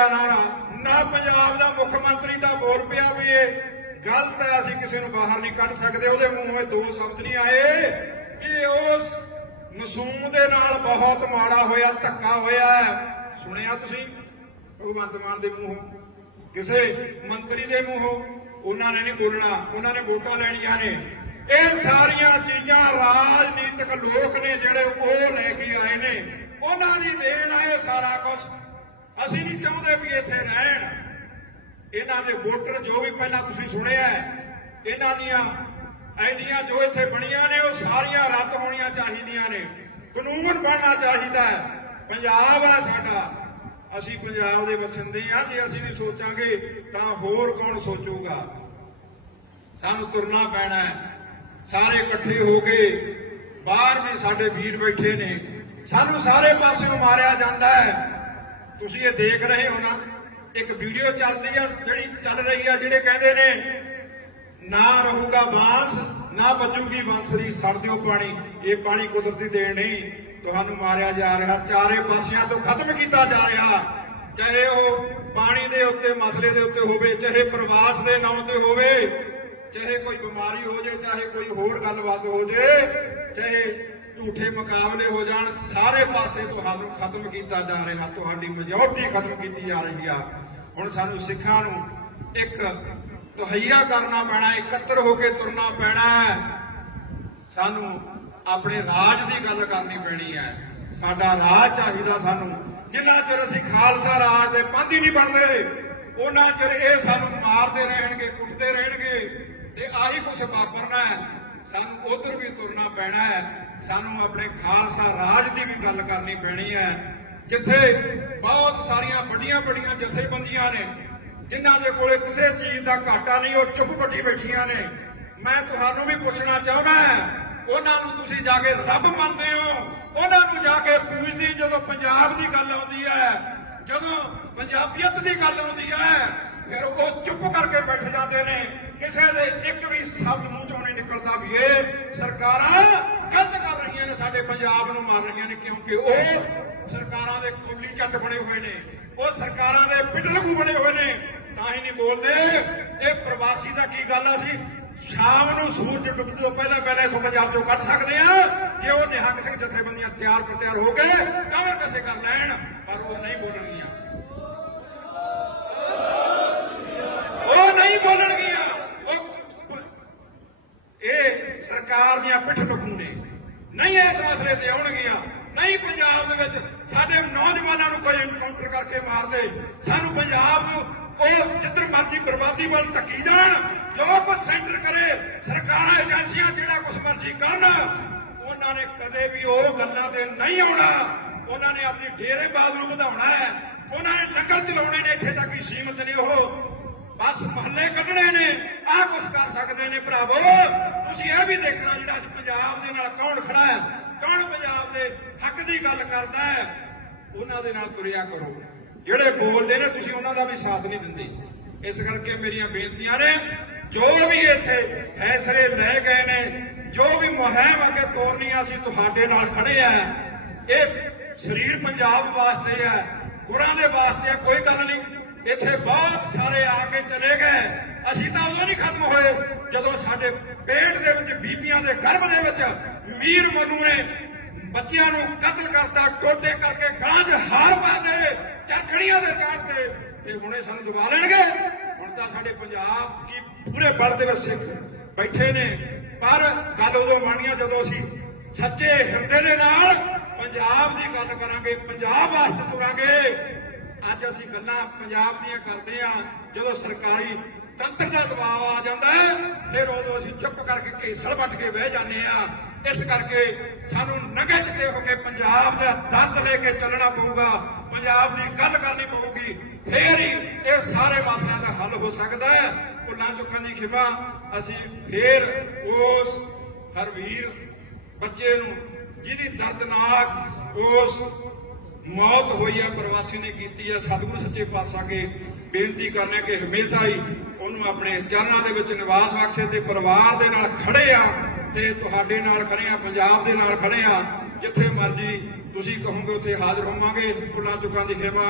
ਦਾ ਨਾਰਾ ਨਾ ਪੰਜਾਬ ਦਾ ਮੁੱਖ ਮੰਤਰੀ ਦਾ ਬੋਲ ਪਿਆ ਵੀ ਇਹ। ਗਲਤ ਹੈ, ਅਸੀਂ ਕਿਸੇ ਨੂੰ ਬਾਹਰ ਨਹੀਂ ਕੱਢ ਸਕਦੇ, ਉਹਦੇ ਮੂੰਹੋਂ ਦੋ ਸ਼ਬਦ ਨਹੀਂ ਆਏ। ਇਹ ਉਸ ਮਸੂਮ ਦੇ ਨਾਲ ਬਹੁਤ ਮਾੜਾ ਹੋਇਆ, ਧੱਕਾ ਹੋਇਆ ਸੁਣਿਆ ਤੁਸੀਂ? ਭਗਵੰਤ ਮਾਨ ਦੇ ਮੂੰਹੋਂ। ਕਿਸੇ ਮੰਤਰੀ ਦੇ ਮੂੰਹੋਂ। ਉਹਨਾਂ ਨੇ ਨਹੀਂ ਬੋਲਣਾ, ਉਹਨਾਂ ਨੇ ਵੋਟਾਂ ਲੈਣੀਆਂ ਨੇ। ਇਹ ਸਾਰੀਆਂ ਚੀਜ਼ਾਂ ਰਾਜਨੀਤਿਕ ਲੋਕ ਨੇ ਜਿਹੜੇ ਉਹ ਲੈ ਕੇ ਆਏ ਨੇ। ਉਹਨਾਂ ਦੀ ਦੇਣ ਹੈ ਸਾਰਾ ਕੁਝ ਅਸੀਂ ਨਹੀਂ ਚਾਹੁੰਦੇ ਵੀ ਇੱਥੇ ਰਹਿਣ। ਇਹਨਾਂ ਦੇ ਵੋਟਰ ਜੋ ਵੀ ਪਹਿਲਾਂ ਤੁਸੀਂ ਸੁਣਿਆ ਇਹਨਾਂ ਦੀਆਂ ਆਈਡੀਆਂ ਜੋ ਇੱਥੇ ਬਣੀਆਂ ਨੇ, ਉਹ ਸਾਰੀਆਂ ਰੱਦ ਹੋਣੀਆਂ ਚਾਹੀਦੀਆਂ ਨੇ। ਕਾਨੂੰਨ ਬਣਨਾ ਚਾਹੀਦਾ ਹੈ। ਪੰਜਾਬ ਆ ਸਾਡਾ। ਅਸੀਂ ਪੰਜਾਬ ਦੇ ਵਸਿੰਦੇ ਆ ਜੇ ਅਸੀਂ ਨਹੀਂ ਸੋਚਾਂਗੇ, ਤਾਂ ਹੋਰ ਕੌਣ ਸੋਚੂਗਾ? ਸਾਨੂੰ ਤੁਰਨਾ ਪੈਣਾ ਹੈ। ਸਾਰੇ ਇਕੱਠੇ ਹੋ ਕੇ ਬਾਹਰ ਵੀ ਸਾਡੇ ਵੀਰ ਬੈਠੇ ਨੇ। ਸਾਨੂੰ ਸਾਰੇ ਪਾਸਿਓਂ ਮਾਰਿਆ ਜਾਂਦਾ ਹੈ। ਤੁਸੀਂ ਇਹ ਦੇਖ ਰਹੇ ਹੋ ਨਾ, ਇੱਕ ਵੀਡੀਓ ਚੱਲਦੀ ਆ, ਜਿਹੜੀ ਚੱਲ ਰਹੀ ਆ, ਜਿਹੜੇ ਕਹਿੰਦੇ ਨੇ, ਨਾ ਰਹੂਗਾ ਬਾਂਸ ਨਾ ਬਚੂਗੀ ਬੰਸਰੀ ਛੱਡ ਦਿਓ ਪਾਣੀ। ਇਹ ਪਾਣੀ ਕੁਦਰਤੀ ਦੇਣ ਨਹੀਂ, ਤੁਹਾਨੂੰ ਮਾਰਿਆ ਜਾ ਰਿਹਾ। ਚਾਰੇ ਪਾਸਿਆਂ ਤੋਂ ਖਤਮ ਕੀਤਾ ਜਾ ਰਿਹਾ। ਚਾਹੇ ਉਹ ਪਾਣੀ ਦੇ ਉੱਤੇ, ਮਸਲੇ ਦੇ ਉੱਤੇ ਹੋਵੇ, ਚਾਹੇ ਪ੍ਰਵਾਸ ਦੇ ਨਾਂ ਤੇ ਹੋਵੇ, ਚਾਹੇ ਕੋਈ ਬਿਮਾਰੀ ਹੋ ਜਾਏ, ਚਾਹੇ ਕੋਈ ਹੋਰ ਗੱਲਬਾਤ ਹੋ ਜਾਏ, ਚਾਹੇ ਝੂਠੇ ਮੁਕਾਬਲੇ ਹੋ ਜਾਣ, ਸਾਰੇ ਪਾਸੇ ਤੁਹਾਨੂੰ ਖਤਮ ਕੀਤਾ ਜਾ ਰਿਹਾ, ਤੁਹਾਡੀ ਮੈਜੋਰਟੀ ਖਤਮ ਕੀਤੀ ਜਾ ਰਹੀ ਆ। ਹੁਣ ਸਾਨੂੰ ਸਿੱਖਾਂ ਨੂੰ ਇੱਕ ਤਹਈਆ ਕਰਨਾ ਪੈਣਾ, ਇਕੱਤਰ ਹੋ ਕੇ ਤੁਰਨਾ ਪੈਣਾ ਸਾਨੂੰ ਆਪਣੇ ਰਾਜ ਦੀ ਗੱਲ ਕਰਨੀ ਪੈਣੀ ਹੈ। ਸਾਡਾ ਰਾਜ ਚਾਹੀਦਾ ਸਾਨੂੰ। ਜਿੰਨਾ ਚਿਰ ਅਸੀਂ ਖਾਲਸਾ ਰਾਜ ਦੇ ਪੰਥੀ ਨਹੀਂ ਬਣਦੇ, ਉਹਨਾਂ ਚਿਰ ਇਹ ਸਾਨੂੰ ਮਾਰਦੇ ਰਹਿਣਗੇ, ਕੁੱਟਦੇ ਰਹਿਣਗੇ। ਤੇ ਆਹੀ ਕੁਝ ਵਾਪਰਨਾ ਹੈ। ਸਾਨੂੰ ਉਧਰ ਵੀ ਤੁਰਨਾ ਪੈਣਾ ਹੈ। ਸਾਨੂੰ ਆਪਣੇ ਖਾਲਸਾ ਰਾਜ ਦੀ ਵੀ ਗੱਲ ਕਰਨੀ ਪੈਣੀ ਹੈ। ਜਿੱਥੇ ਬਹੁਤ ਸਾਰੀਆਂ ਵੱਡੀਆਂ ਵੱਡੀਆਂ ਜਥੇਬੰਦੀਆਂ ਨੇ, ਜਿਨ੍ਹਾਂ ਦੇ ਕੋਲੇ ਕਿਸੇ ਚੀਜ਼ ਦਾ ਘਾਟਾ ਨਹੀਂ, ਉਹ ਚੁੱਪ ਬੱਟੀ ਬੈਠੀਆਂ ਨੇ। ਮੈਂ ਤੁਹਾਨੂੰ ਵੀ ਪੁੱਛਣਾ ਚਾਹੁੰਦਾ ਉਹਨਾਂ ਨੂੰ ਤੁਸੀਂ ਜਾ ਕੇ ਰੱਬ ਮੰਨਦੇ ਹੋ? ਉਹਨਾਂ ਨੂੰ ਜਾ ਕੇ ਪੂਜਦੇ, ਜਦੋਂ ਪੰਜਾਬ ਦੀ ਗੱਲ ਆਉਂਦੀ ਹੈ, ਜਦੋਂ ਪੰਜਾਬੀਅਤ ਦੀ ਗੱਲ ਆਉਂਦੀ ਹੈ, ਫਿਰ ਉਹ ਚੁੱਪ ਕਰਕੇ ਬੈਠ ਜਾਂਦੇ ਨੇ। ਕਿਸੇ ਦੇ ਇੱਕ ਵੀ ਸ਼ਬਦ ਮੂੰਹ ਚੋਂ ਨਹੀਂ ਨਿਕਲਦਾ ਵੀ ਇਹ ਸਰਕਾਰਾਂ ਗਲਤ ਕਰ ਰਹੀਆਂ ਨੇ, ਸਾਡੇ ਪੰਜਾਬ ਨੂੰ ਮਾਰ ਰਹੀਆਂ ਨੇ, ਕਿਉਂਕਿ ਉਹ ਸਰਕਾਰਾਂ ਦੇ ਖੋਲੀ ਚੱਟ ਬਣੇ ਹੋਏ ਨੇ, ਉਹ ਸਰਕਾਰਾਂ ਦੇ ਪਿੱਟਲਗੂ ਬਣੇ ਹੋਏ ਨੇ, ਤਾਂ ਹੀ ਨਹੀਂ ਬੋਲਦੇ। ਇਹ ਪ੍ਰਵਾਸੀ ਦਾ ਕੀ ਗੱਲ ਆ ਸੀ ਸ਼ਾਮ ਨੂੰ ਸੂਰਜ ਡੁੱਬਣ ਤੋਂ ਪਹਿਲਾਂ ਪਹਿਲਾਂ ਇਸ ਪੰਜਾਬ ਤੋਂ ਕੱਢ ਸਕਦੇ ਆ। ਜੇ ਉਹ ਨਿਹੰਗ ਸਿੰਘ ਜਥੇਬੰਦੀਆਂ ਤਿਆਰ ਪ੍ਰਤਿਆਰ ਹੋ ਗਏ ਕਵੇਂ ਕਸੇ ਕਰ ਲੈਣ, ਪਰ ਉਹ ਨਹੀਂ ਬੋਲਣਗੀਆਂ ਉਹ ਨਹੀਂ ਬੋਲਣਗੀਆਂ ਉਹ ਇਹ ਸਰਕਾਰ ਦੀਆਂ ਪਿੱਠ ਲੁਕੂ ਨੇ ਨਹੀਂ ਇਸ ਮਸਲੇ ਤੇ ਆਉਣਗੀਆਂ, ਨਹੀਂ ਪੰਜਾਬ ਦੇ ਵਿੱਚ ਸਾਡੇ ਨੌਜਵਾਨਾਂ ਨੂੰ ਕੋਈ ਐਨਕਾਊਂਟਰ ਕਰਕੇ ਮਾਰਦੇ ਸਾਨੂੰ ਪੰਜਾਬ ਨੂੰ ਉਹ ਜਿੱਧਰ ਮਰਜ਼ੀ ਬਰਬਾਦੀ ਵੱਲ ਧੱਕੀ ਜਾਣ, ਜੋ ਕੁਝ ਸੈਂਟਰ ਕਰੇ, ਸਰਕਾਰਾਂ ਏਜੰਸੀਆਂ ਜਿਹੜਾ ਕੁਝ ਮਰਜ਼ੀ ਕਰਨ, ਉਹਨਾਂ ਨੇ ਕਦੇ ਵੀ ਉਹ ਗੱਲਾਂ ਤੇ ਨਹੀਂ ਆਉਣਾ। ਉਹਨਾਂ ਨੇ ਆਪਣੀ ਡੇਰੇ ਬਾਜ਼ ਨੂੰ ਵਧਾਉਣਾ ਹੈ। ਉਹਨਾਂ ਨੇ ਨਕਲ ਚਲਾਉਣੇ ਨੇ, ਇੱਥੇ ਤੱਕ ਹੀ ਸੀਮਤ ਨੇ ਉਹ। ਬਸ ਮਹੱਲੇ ਕੱਢਣੇ ਨੇ। ਆਹ ਕੁਛ ਕਰ ਸਕਦੇ ਨੇ ਭਰਾਵੋ। ਤੁਸੀਂ ਇਹ ਵੀ ਦੇਖਣਾ ਜਿਹੜਾ ਅੱਜ ਪੰਜਾਬ ਦੇ ਨਾਲ ਕੌਣ ਖੜਾ ਹੈ, ਕੌਣ ਪੰਜਾਬ ਦੇ ਹੱਕ ਦੀ ਗੱਲ ਕਰਦਾ ਹੈ, ਉਹਨਾਂ ਦੇ ਨਾਲ ਤੁਰਿਆ ਕਰੋ। ਜਿਹੜੇ ਬੋਲਦੇ ਨੇ, ਤੁਸੀਂ ਉਹਨਾਂ ਦਾ ਵੀ ਸਾਥ ਨਹੀਂ ਦਿੰਦੇ। ਇਸ ਕਰਕੇ ਮੇਰੀਆਂ ਬੇਨਤੀਆਂ ਨੇ, ਜੋ ਵੀ ਇੱਥੇ ਫੈਸਲੇ ਲੈ ਗਏ ਨੇ, ਜੋ ਵੀ ਮੁਹਿੰਮ ਅੱਗੇ ਤੋਰਨੀ ਆ ਅਸੀਂ ਤੁਹਾਡੇ ਨਾਲ ਖੜੇ ਆ, ਇਹ ਸਰੀਰ ਪੰਜਾਬ ਵਾਸਤੇ ਹੈ ਗੁਰਾਂ ਦੇ ਵਾਸਤੇ ਹੈ ਕੋਈ ਗੱਲ ਨਹੀਂ। ਇੱਥੇ ਬਹੁਤ ਸਾਰੇ ਆ ਕੇ ਚਲੇ ਗਏ। ਅਸੀਂ ਤਾਂ ਉਦੋਂ ਨਹੀਂ ਖਤਮ ਹੋਏ, ਜਦੋਂ ਸਾਡੇ ਪੇਟ ਦੇ ਵਿੱਚ ਬੀਬੀਆਂ ਦੇ ਗਰਭ ਦੇ ਵਿੱਚ ਮੀਰ ਮਨੂ ਨੇ ਬੱਚਿਆਂ ਨੂੰ ਕਤਲ ਕਰਤਾ, ਟੋਟੇ ਕਰਕੇ ਗਾਂ 'ਚ ਹਾਰ ਪਾਦੇ ਚਰਖੜੀਆਂ ਦੇ ਚਾੜਤੇ ਤੇ ਹੁਣੇ ਸਾਨੂੰ ਦਬਾ ਲੈਣਗੇ। ਹੁਣ ਤਾਂ ਸਾਡੇ ਪੰਜਾਬ ਕੀ ਪੂਰੇ ਬਲ ਦੇ ਵਿੱਚ ਸਿੱਖ ਬੈਠੇ ਨੇ। ਪਰ ਗੱਲ ਉਦੋਂ ਬਣੀਆਂ ਜਦੋਂ ਅਸੀਂ ਸੱਚੇ ਹਿਰਦੇ ਦੇ ਨਾਲ ਪੰਜਾਬ ਦੀ ਗੱਲ ਕਰਾਂਗੇ, ਪੰਜਾਬ ਵਾਸਤੇ ਤੁਰਾਂਗੇ। ਅੱਜ ਅਸੀਂ ਗੱਲਾਂ ਪੰਜਾਬ ਦੀਆਂ ਕਰਦੇ ਆ ਜਦੋਂ ਸਰਕਾਰੀ ਤੰਤਰ ਦਬਾਅ ਆ ਜਾਂਦਾ ਹੈ। ਫਿਰ ਉਦੋਂ ਅਸੀਂ ਚੁੱਪ ਕਰਕੇ ਘੇਸਲ ਵੱਟ ਕੇ ਬਹਿ ਜਾਂਦੇ ਆ ਇਸ ਕਰਕੇ ਸਾਨੂੰ ਨੰਗੇ ਚਿੱਟੇ ਹੋ ਕੇ ਪੰਜਾਬ ਦਾ ਦੰਦ ਲੈ ਕੇ ਚੱਲਣਾ ਪਊਗਾ। ਪੰਜਾਬ ਦੀ ਗੱਲ ਕਰਨੀ ਪਊਗੀ। ਫੇਰ ਹੀ ਇਹ ਸਾਰੇ ਮਸਲਿਆਂ ਦਾ ਹੱਲ ਹੋ ਸਕਦਾ ਹੈ। ਭੁੱਲਾਂ ਚੁੱਕਾਂ ਦੀ ਖਿਮਾ ਅਸੀਂ ਫੇਰ ਉਸ ਹਰਵੀਰ ਬੱਚੇ ਨੂੰ ਜਿਹਦੀ ਦਰਦਨਾਕ ਉਸ ਮੌਤ ਹੋਈ ਹੈ ਪ੍ਰਵਾਸੀ ਨੇ ਕੀਤੀ ਹੈ ਸਤਿਗੁਰੂ ਸੱਚੇ ਪਾਤਸ਼ਾਹ ਕੇ ਬੇਨਤੀ ਕਰਨੇ ਕਿ ਹਮੇਸ਼ਾ ਹੀ ਉਹਨੂੰ ਆਪਣੇ ਚਰਨਾਂ ਦੇ ਵਿੱਚ ਨਿਵਾਸ ਬਖਸ਼ੇ ਤੇ ਪਰਿਵਾਰ ਦੇ ਨਾਲ ਖੜੇ ਆ ਤੇ ਤੁਹਾਡੇ ਨਾਲ ਖੜੇ ਆ, ਪੰਜਾਬ ਦੇ ਨਾਲ ਖੜੇ ਆ। ਜਿੱਥੇ ਮਰਜ਼ੀ ਤੁਸੀਂ ਕਹੋਗੇ, ਉੱਥੇ ਹਾਜ਼ਰ ਹੋਵਾਂਗੇ। ਭੁੱਲਾਂ ਚੁੱਕਾਂ ਦੀ ਖੇਮਾ